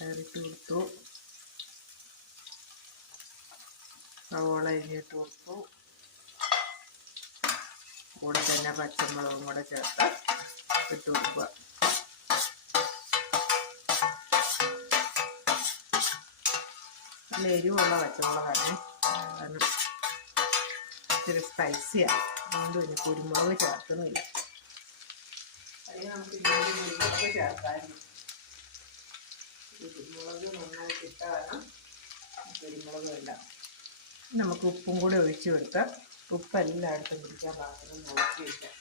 പയറിട്ട് കൊടുത്തു, സവോള അരിഞ്ഞിട്ട് കൊടുത്തു, കൂടെ തന്നെ പച്ചമുളകും കൂടെ ചേർത്ത് ഇട്ട് കൊടുക്കുക. നല്ല എരിവുള്ള പച്ചമുളകാണ്, കാരണം ഇച്ചിരി സ്പൈസിയാണ്, അതുകൊണ്ട് പിന്നെ കുരുമുളക് ചേർക്കുന്നില്ല. അല്ലെങ്കിൽ നമുക്ക് കുരുമുളക് ചേർക്കാമായിരുന്നു. കുരുമുളക് നന്നായിട്ട് ഇട്ട കാരണം കുരുമുളക് വേണ്ട. നമുക്ക് ഉപ്പും കൂടി ഒഴിച്ച് കൊടുത്ത് ഉപ്പ് എല്ലായിടത്തും പിടിക്കാൻ പാകത്തിന് നോക്കി വയ്ക്കാം.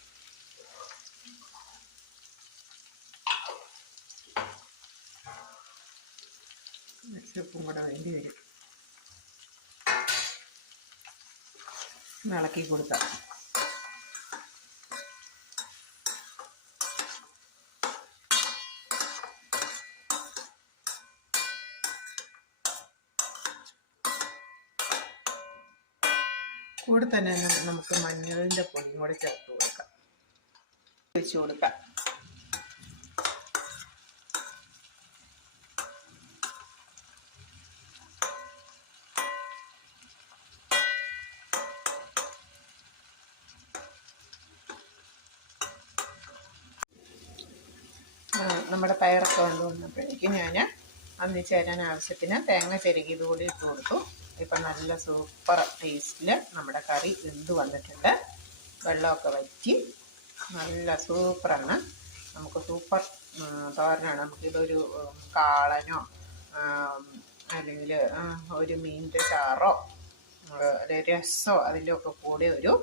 ഉപ്പും കൂടെ വേണ്ടി വരും. ഇളക്കി കൊടുക്കാം. കൂടെ തന്നെ നമുക്ക് മഞ്ഞളിൻ്റെ പൊടിയും കൂടെ ചേർത്ത് കൊടുക്കാം, വെച്ച് കൊടുക്കാം. നമ്മുടെ പയറൊക്കെ കൊണ്ടുവന്നപ്പോഴേക്കും ഞാൻ അന്ന് ചേരാൻ ആവശ്യത്തിന് തേങ്ങ ചിരകിയത് കൂടി ഇട്ട് കൊടുത്തു. ഇപ്പം നല്ല സൂപ്പർ ടേസ്റ്റിൽ നമ്മുടെ കറി വെന്ത് വന്നിട്ടുണ്ട്. വെള്ളമൊക്കെ വറ്റി നല്ല സൂപ്പറാണ്. നമുക്ക് സൂപ്പർ തോരനാണ്. നമുക്കിതൊരു കാളനോ അല്ലെങ്കിൽ ഒരു മീനിൻ്റെ ചാറോ ഒരു രസമോ അതിൻ്റെയൊക്കെ കൂടെ ഒരു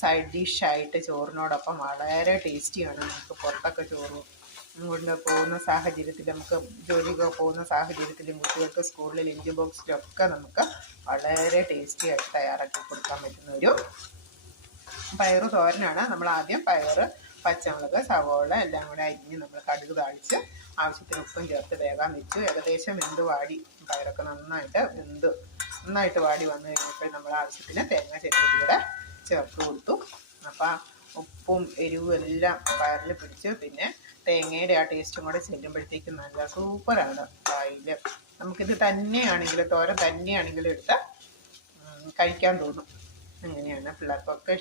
സൈഡ് ഡിഷായിട്ട് ചോറിനോടൊപ്പം വളരെ ടേസ്റ്റിയാണ്. നമുക്ക് പുറത്തൊക്കെ ചോറ് കൊണ്ട് പോകുന്ന സാഹചര്യത്തിൽ, നമുക്ക് ജോലിക്ക് പോകുന്ന സാഹചര്യത്തിലും കുട്ടികൾക്ക് സ്കൂളിൽ ലഞ്ച് ബോക്സിലൊക്കെ നമുക്ക് വളരെ ടേസ്റ്റി ആയിട്ട് തയ്യാറാക്കി കൊടുക്കാൻ പറ്റുന്ന ഒരു പയറ് തോരനാണ്. നമ്മൾ ആദ്യം പയറ്, പച്ചമുളക്, സവോള എല്ലാം കൂടെ അരിഞ്ഞ് നമ്മൾ കടുക് താളിച്ച് ആവശ്യത്തിന് ഉപ്പും ചേർത്ത് വേഗം വെച്ചു. ഏകദേശം വെന്ത് വാടി, പയറൊക്കെ നന്നായിട്ട് വാടി വന്നു കഴിഞ്ഞപ്പോൾ നമ്മൾ ആവശ്യത്തിന് തേങ്ങ ചെറുകൂടെ ചേർത്ത് കൊടുത്തു. അപ്പം ഉപ്പും എരിവും എല്ലാം പയറിൽ പിടിച്ച്, പിന്നെ തേങ്ങയുടെ ആ ടേസ്റ്റും കൂടെ ചെല്ലുമ്പോഴത്തേക്കും നല്ല സൂപ്പറാണ്. അതിൽ നമുക്കിത് തന്നെയാണെങ്കിലും തോരൻ തന്നെയാണെങ്കിലും എടുത്ത് കഴിക്കാൻ തോന്നും. അങ്ങനെയാണ് പിള്ളേർക്കൊക്കെ